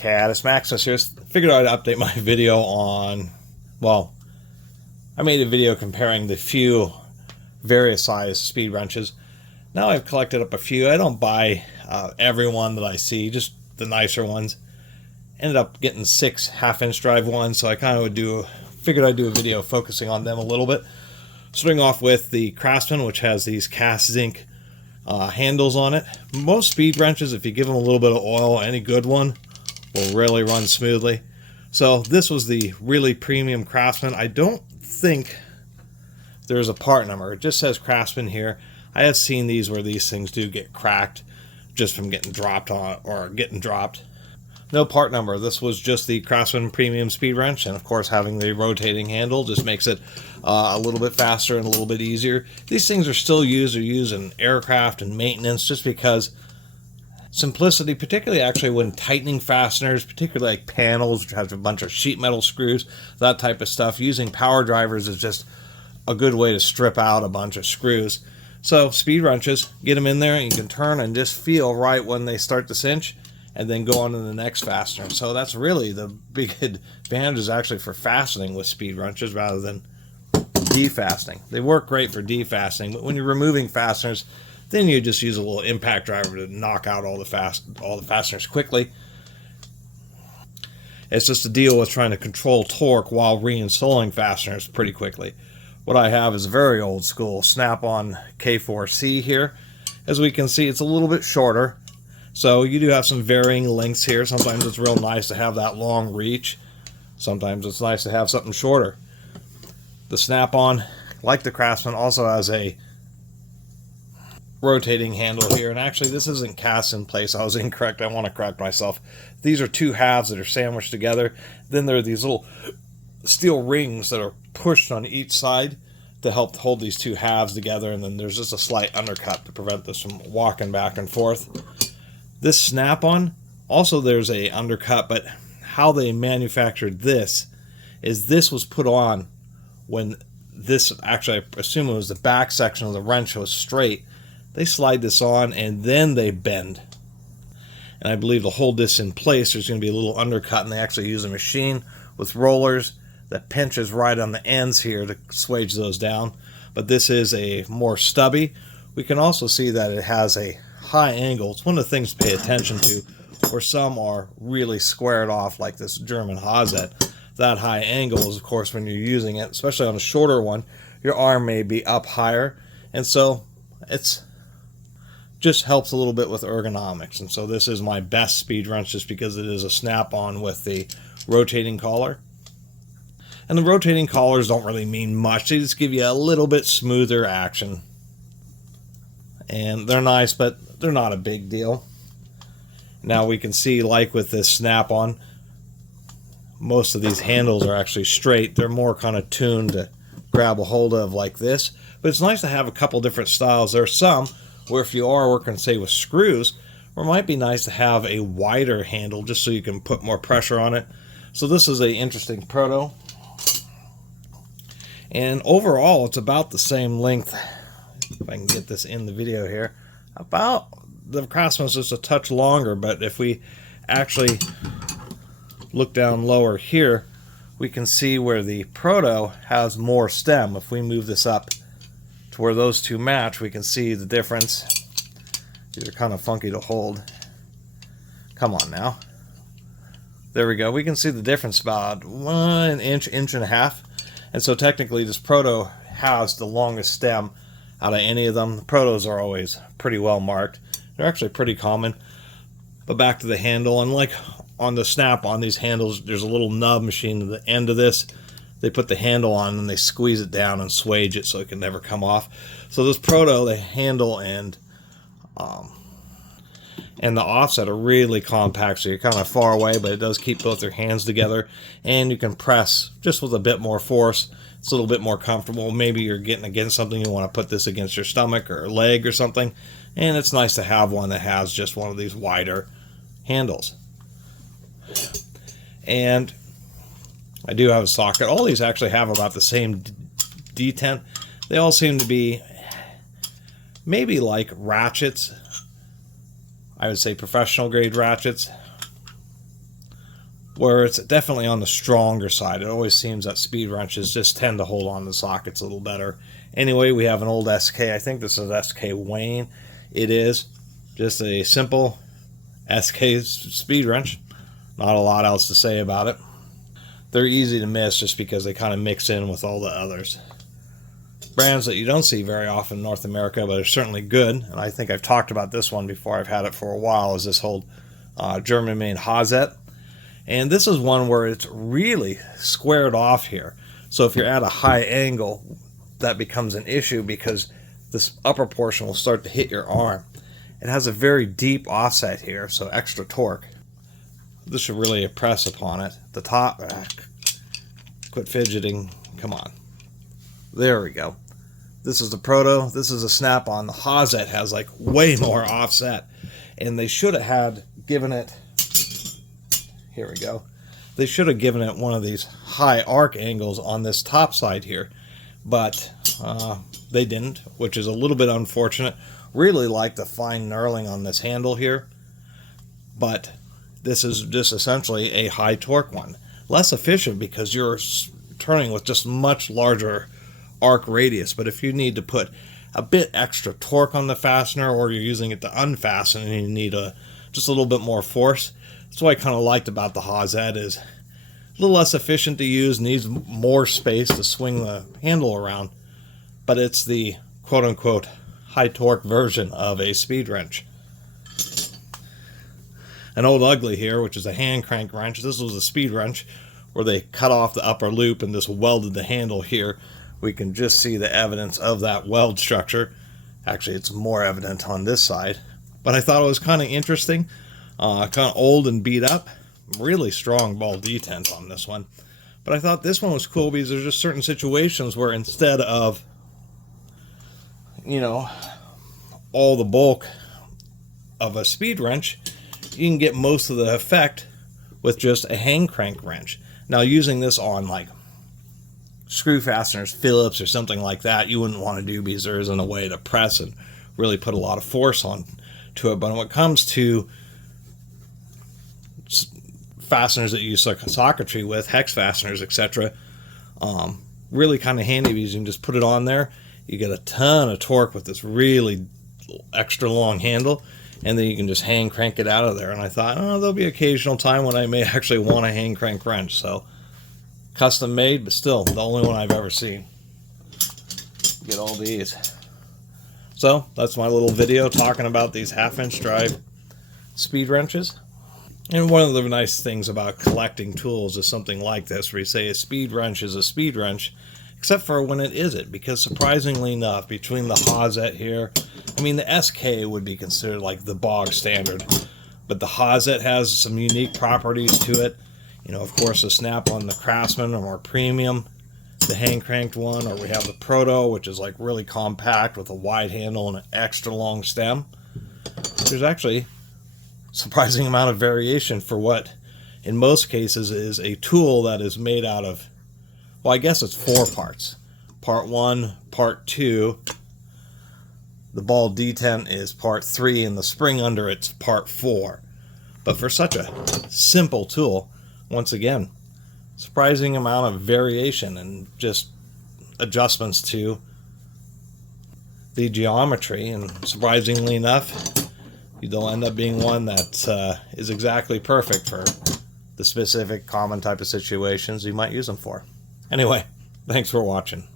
Catus, Maximus here. Figured I'd update my video on, well, I made a video comparing the few various size speed wrenches. Now I've collected up a few. I don't buy every one that I see, just the nicer ones. Ended up getting 6 half-inch drive ones, so I kind of figured I'd do a video focusing on them a little bit. Starting off with the Craftsman, which has these cast zinc handles on it. Most speed wrenches, if you give them a little bit of oil, any good one will really run smoothly. So this was the really premium Craftsman. I don't think there's a part number. It just says Craftsman here. I have seen these where these things do get cracked just from getting dropped on or getting dropped. No part number. This was just the Craftsman Premium Speed Wrench, and of course having the rotating handle just makes it a little bit faster and a little bit easier. These things are still used in aircraft and maintenance just because simplicity, particularly actually when tightening fasteners, particularly like panels which have a bunch of sheet metal screws, that type of stuff. Using power drivers is just a good way to strip out a bunch of screws. So speed wrenches, get them in there and you can turn and just feel right when they start to cinch, and then go on to the next fastener. So that's really the big advantage, is actually for fastening with speed wrenches rather than defastening. They work great for defastening, but when you're removing fasteners, then you just use a little impact driver to knock out all the fasteners quickly. It's just a deal with trying to control torque while reinstalling fasteners pretty quickly. What I have is a very old school Snap-on K4C here. As we can see, it's a little bit shorter. So you do have some varying lengths here. Sometimes it's real nice to have that long reach. Sometimes it's nice to have something shorter. The Snap-on, like the Craftsman, also has a rotating handle here. And actually this isn't cast in place. I was incorrect. I want to correct myself. These are two halves that are sandwiched together. Then there are these little steel rings that are pushed on each side to help hold these two halves together. And then there's just a slight undercut to prevent this from walking back and forth. This Snap-on, also there's a undercut, but how they manufactured this is this was put on when this, actually I assume it was the back section of the wrench was straight. They slide this on and then they bend. And I believe to hold this in place there's going to be a little undercut, and they actually use a machine with rollers that pinches right on the ends here to swage those down. But this is a more stubby. We can also see that it has a high angle. It's one of the things to pay attention to, where some are really squared off like this German Hoset. That high angle is, of course, when you're using it, especially on a shorter one, your arm may be up higher, and so it's just helps a little bit with ergonomics. And so this is my best speed wrench just because it is a Snap-on with the rotating collar. And the rotating collars don't really mean much. They just give you a little bit smoother action. And they're nice, but they're not a big deal. Now we can see, like with this Snap-on, most of these handles are actually straight. They're more kind of tuned to grab a hold of like this. But it's nice to have a couple different styles. There are some where if you are working, say, with screws, it might be nice to have a wider handle just so you can put more pressure on it. So this is an interesting Proto. And overall, it's about the same length. If I can get this in the video here, about the Craftsman's just a touch longer, but if we actually look down lower here, we can see where the Proto has more stem. If we move this up to where those two match, we can see the difference. These are kind of funky to hold. Come on now. There we go. We can see the difference about 1 inch, inch and a half. And so technically this Proto has the longest stem out of any of them. The Protos are always pretty well marked. They're actually pretty common. But back to the handle, and like on the Snap-on, these handles, there's a little nub machine at the end of this. They put the handle on and they squeeze it down and swage it so it can never come off. So this Proto, the handle and the offset are really compact, so you're kind of far away, but it does keep both your hands together, and you can press just with a bit more force. It's a little bit more comfortable. Maybe you're getting against something, you want to put this against your stomach or leg or something, and it's nice to have one that has just one of these wider handles. And I do have a socket. All these actually have about the same detent. They all seem to be maybe like ratchets. I would say professional grade ratchets. where it's definitely on the stronger side. It always seems that speed wrenches just tend to hold on to the sockets a little better. Anyway, we have an old SK. I think this is SK Wayne. It is just a simple SK speed wrench. Not a lot else to say about it. They're easy to miss just because they kind of mix in with all the others. Brands that you don't see very often in North America, but are certainly good, and I think I've talked about this one before, I've had it for a while, is this old German-made Hoset. And this is one where it's really squared off here. So if you're at a high angle, that becomes an issue because this upper portion will start to hit your arm. It has a very deep offset here, so extra torque. This should really press upon it. The top, quit fidgeting, come on. There we go. This is the Proto, this is a snap-on. The Hoset has like way more offset. And they should have had given it, here we go. They should have given it one of these high arc angles on this top side here. But they didn't, which is a little bit unfortunate. Really like the fine knurling on this handle here. But this is just essentially a high torque one. Less efficient because you're turning with just much larger arc radius, but if you need to put a bit extra torque on the fastener, or you're using it to unfasten and you need just a little bit more force, that's what I kind of liked about the Hoset. Is a little less efficient to use, needs more space to swing the handle around, but it's the quote-unquote high torque version of a speed wrench. An old ugly here, which is a hand crank wrench. This was a speed wrench where they cut off the upper loop and just welded the handle here. We can just see the evidence of that weld structure. Actually, it's more evident on this side. But I thought it was kind of interesting. Kind of old and beat up. Really strong ball detent on this one. But I thought this one was cool because there's just certain situations where instead of, you know, all the bulk of a speed wrench, you can get most of the effect with just a hand crank wrench. Now, using this on like screw fasteners, Phillips, or something like that, you wouldn't want to do because there isn't a way to press and really put a lot of force on to it. But when it comes to fasteners that you use socketry with, hex fasteners, etc., really kind of handy because you can just put it on there. You get a ton of torque with this really extra long handle, and then you can just hand crank it out of there. And I thought, oh, there'll be occasional time when I may actually want a hand crank wrench. So custom made, but still the only one I've ever seen. Get all these. So that's my little video talking about these 1/2-inch drive speed wrenches. And one of the nice things about collecting tools is something like this, where you say a speed wrench is a speed wrench, except for when it isn't, because surprisingly enough, between the Hoset here, I mean, the SK would be considered like the bog standard, but the Hoset has some unique properties to it. You know, of course, the snap on the Craftsman are more premium. The hand cranked one, or we have the Proto, which is like really compact with a wide handle and an extra long stem. There's actually surprising amount of variation for what in most cases is a tool that is made out of, well, I guess it's 4 parts. Part 1, part 2, the ball detent is part 3, and the spring under it's part 4. But for such a simple tool, once again, surprising amount of variation and just adjustments to the geometry, and surprisingly enough, they'll end up being one that is exactly perfect for the specific common type of situations you might use them for. Anyway, thanks for watching.